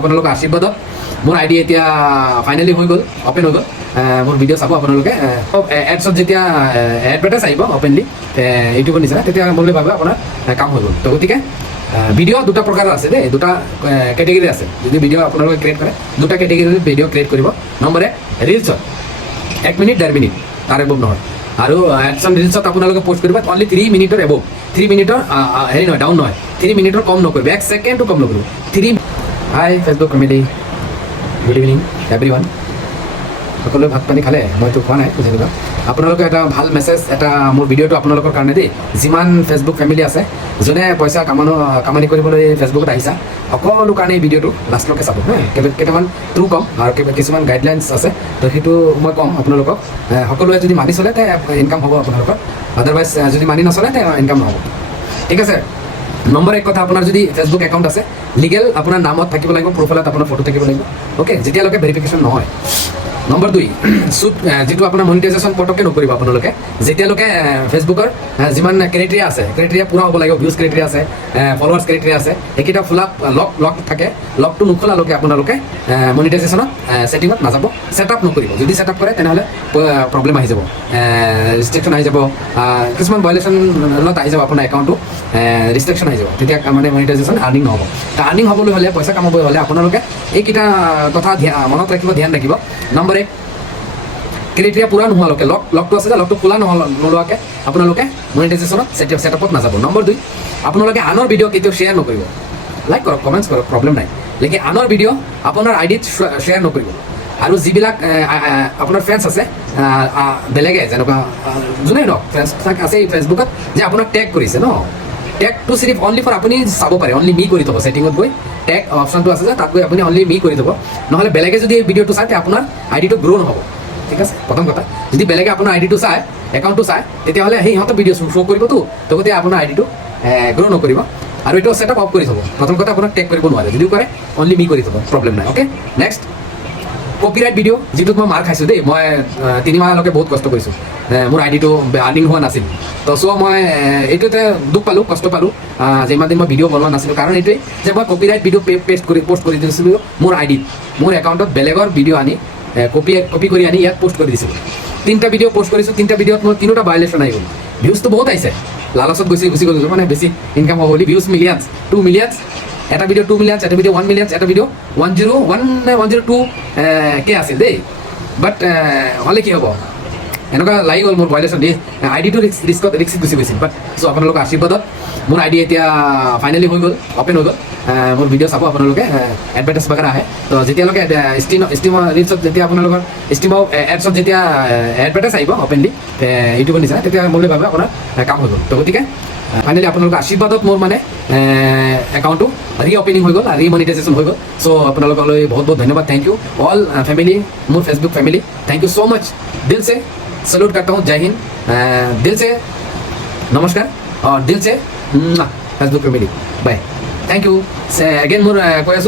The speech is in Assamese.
আপোনালোকৰ আশীৰ্বাদত মোৰ আইডি এতিয়া ফাইনেলি হৈ গ'ল, অপেন হৈ গ'ল। মোৰ ভিডিঅ' চাব আপোনালোকে। এডছত যেতিয়া এডভাৰটাইজ আহিব অপেনলি ইউটিউবৰ নিচিনা, তেতিয়া মই ভাবে আপোনাৰ কাম হৈ গ'ল। তো গতিকে ভিডিঅ' দুটা প্ৰকাৰৰ আছে দেই, দুটা কেটেগৰী আছে। যদি ভিডিঅ' আপোনালোকে ক্ৰিয়েট কৰে, দুটা কেটেগৰীৰ ভিডিঅ' ক্ৰিয়েট কৰিব। নম্বৰ এক, ৰিলছত 1 মিনিট 1.5 মিনিট তাৰ এবভ নহয়। আৰু এডছন ৰিলছত আপোনালোকে পষ্ট কৰিব অনলি 3 মিনিটৰ এবভ, 3 মিনিটৰ হেৰি নহয়, ডাউন নহয়, 3 মিনিটৰ কম নকৰিব, 1 ছেকেণ্ডো কম নকৰিব। Hi Facebook family, good evening everyone. সকলোৱে ভাত পানী খালে? মইতো খোৱা নাই যেনিবা। আপোনালোকে এটা ভাল মেছেজ, এটা মোৰ ভিডিঅ'টো আপোনালোকৰ কাৰণে দেই। যিমান ফেচবুক ফেমিলি আছে, যোনে পইচা কামানি কৰিবলৈ ফেচবুকত আহিছা, সকলো কাৰণে এই ভিডিঅ'টো লাষ্টলৈকে চাব। কেইটামান ট্ৰু কম আৰু কিছুমান গাইডলাইনছ আছে, তো সেইটো মই ক'ম আপোনালোকক। সকলোৱে যদি মানি চলে তে ইনকাম হ'ব আপোনালোকৰ, আদাৰৱাইজ যদি মানি নচলে তে ইনকাম নহ'ব। ঠিক আছে। নম্বৰ এক কথা, আপোনাৰ যদি ফেচবুক একাউণ্ট আছে, লিগেল আপোনাৰ নামত থাকিব লাগিব, প্ৰফাইলত আপোনাৰ ফটো থাকিব লাগিব। অ'কে, যেতিয়ালৈকে ভেৰিফিকেশ্যন নহয়। নম্বৰ 2, যিটো আপোনাৰ মনিটাইজেশ্যন পটককৈ নকৰিব আপোনালোকে, যেতিয়ালৈকে ফেচবুকৰ যিমান ক্ৰাইটেৰিয়া আছে, ক্ৰাইটেৰিয়া পূৰা হ'ব লাগিব। ভিউজ ক্ৰাইটেৰিয়া আছে, ফলোৱাৰ্ছ ক্ৰাইটেৰিয়া আছে, সেইকেইটা লক থাকে। লকটো নোখোলালৈকে আপোনালোকে মনিটাইজেশ্যনত ছেটিঙত নাযাব, ছেটআপ নকৰিব। যদি ছেটআপ কৰে তেনেহ'লে প্ৰব্লেম আহি যাব, ৰিষ্ট্ৰিকশ্যন আহি যাব, কিছুমান ভায়লেশ্যনত আহি যাব আপোনাৰ একাউণ্টটো, ৰিষ্ট্ৰিকশ্যন আহি যাব। তেতিয়া মানে মনিটাইজেশ্যন আৰ্নিং নহ'ব। আৰ্নিং হ'বলৈ হ'লে, পইচা কামাবলৈ হ'লে আপোনালোকে এইকেইটা কথা মনত ৰাখিব, ধ্যান ৰাখিব। নম্বৰ 1, ক্ৰাইটেৰিয়া পূৰা নোহোৱালৈকে, লকটো আছে যে লকটো খোলা নোলোৱাকৈ আপোনালোকে মনিটাইজেশ্যনত ছেটআপত নাযাব। নম্বৰ 2, আপোনালোকে আনৰ ভিডিঅ' কেতিয়াও শ্বেয়াৰ নকৰিব। লাইক কৰক, কমেণ্টছ কৰক, প্ৰব্লেম নাই, লেকিন আনৰ ভিডিঅ' আপোনাৰ আইডিত শ্বেয়াৰ নকৰিব। আৰু যিবিলাক আপোনাৰ ফ্ৰেণ্ডছ আছে বেলেগে, যেনেকুৱা যোনেই নহওক ফ্ৰেণ্ডছ আছে ফেচবুকত, যে আপোনাক টেগ কৰিছে ন, টেগটো চিৰিফ অনলি ফৰ আপুনি চাব পাৰে, অনলি মি কৰি থ'ব। ছেটিঙত গৈ টেগ অপশ্যনটো আছে যে তাত গৈ আপুনি অনলি মি কৰি থ'ব। নহ'লে বেলেগে যদি এই ভিডিঅ'টো চায়, আপোনাৰ আইডিটো গ্ৰ' নহ'ব। ঠিক আছে, প্ৰথম কথা। যদি বেলেগে আপোনাৰ আইডিটো চায়, একাউণ্টটো চায়, তেতিয়াহ'লে সেই সিহঁতৰ ভিডিঅ' শ্ব' কৰিবতো, তো গতিকে আপোনাৰ আইডিটো গ্ৰ' নকৰিব। আৰু এইটো ছেটআপ অফ কৰি থ'ব। প্ৰথম কথা, আপোনাক টেগ কৰিব নোৱাৰে, যদিও কৰে অনলি মি কৰি থ'ব, প্ৰব্লেম নাই। অ'কে, নেক্সট, কপিৰাইট ভিডিঅ', যিটোত মই মাৰ খাইছোঁ দেই। মই 3 মাহলৈকে বহুত কষ্ট কৰিছোঁ, মোৰ আইডিটো আৰ্নিং হোৱা নাছিল। তো চ' মই এইটোতে দুখ পালোঁ, কষ্ট পালোঁ, যে ইমান দিন মই ভিডিঅ' বনোৱা নাছিলোঁ। কাৰণ এইটোৱে যে মই কপিৰাইট ভিডিঅ' পষ্ট কৰি দিছিলোঁ মোৰ আইডিত, মোৰ একাউণ্টত বেলেগৰ ভিডিঅ' আনি কপি কৰি আনি ইয়াত পষ্ট কৰি দিছিলোঁ। 3টা ভিডিঅ' পষ্ট কৰিছোঁ, 3টা ভিডিঅ'ত মোৰ 3টা ভায়লেশ্যন আহি গ'ল। ভিউজটো বহুত আহিছে, লালচত গুচি গ'লোঁ, মানে বেছি ইনকাম হ'ব বুলি। ভিউজ মিলিয়নছ, 2 মিলিয়নছ, এটা ভিডিঅ' 2 মিলিয়নছ, এটা ভিডিঅ' 1 মিলিয়নছ, এটা ভিডিঅ' 102 কে আছিল দেই। বাট হ'লে কি হ'ব, এনেকুৱা লাগি গ'ল মোৰ ভায়লেশ্যন দি, আইডিটো ৰিস্কত গুচি গৈছিল। বাট চ' আপোনালোকৰ আশীৰ্বাদত মোৰ আইডি এতিয়া ফাইনেলি হৈ গ'ল, অপেন হৈ গ'ল। মোৰ ভিডিঅ' চাব আপোনালোকে, এডভাৰটাইজ বাগেৰা আহে। তো যেতিয়ালৈকে ষ্ট্ৰীমৰ ৰিলছত, যেতিয়া আপোনালোকৰ ষ্ট্ৰীমৰ এডছত যেতিয়া এডভাৰটাইজ আহিব অপেনলি ইউটিউবৰ নিচিনা, তেতিয়া মই ভাবে আপোনাৰ কাম হৈ গ'ল। তো গতিকে ফাইনেলি আপোনালোকৰ আশীৰ্বাদত মোৰ মানে একাউণ্টটো ৰিঅপেনিং হৈ গ'ল, ৰিমনিটাইজেশ্যন হৈ গ'ল। চ' আপোনালোকলৈ বহুত বহুত ধন্যবাদ। থেংক ইউ অল ফেমিলি, মোৰ Facebook family, thank you so much. दिल से सैल्यूट करता हूँ, जय हिंद, दिल से नमस्कार और दिल से Facebook family, bye, thank you. Again मोर কৈ আছোঁ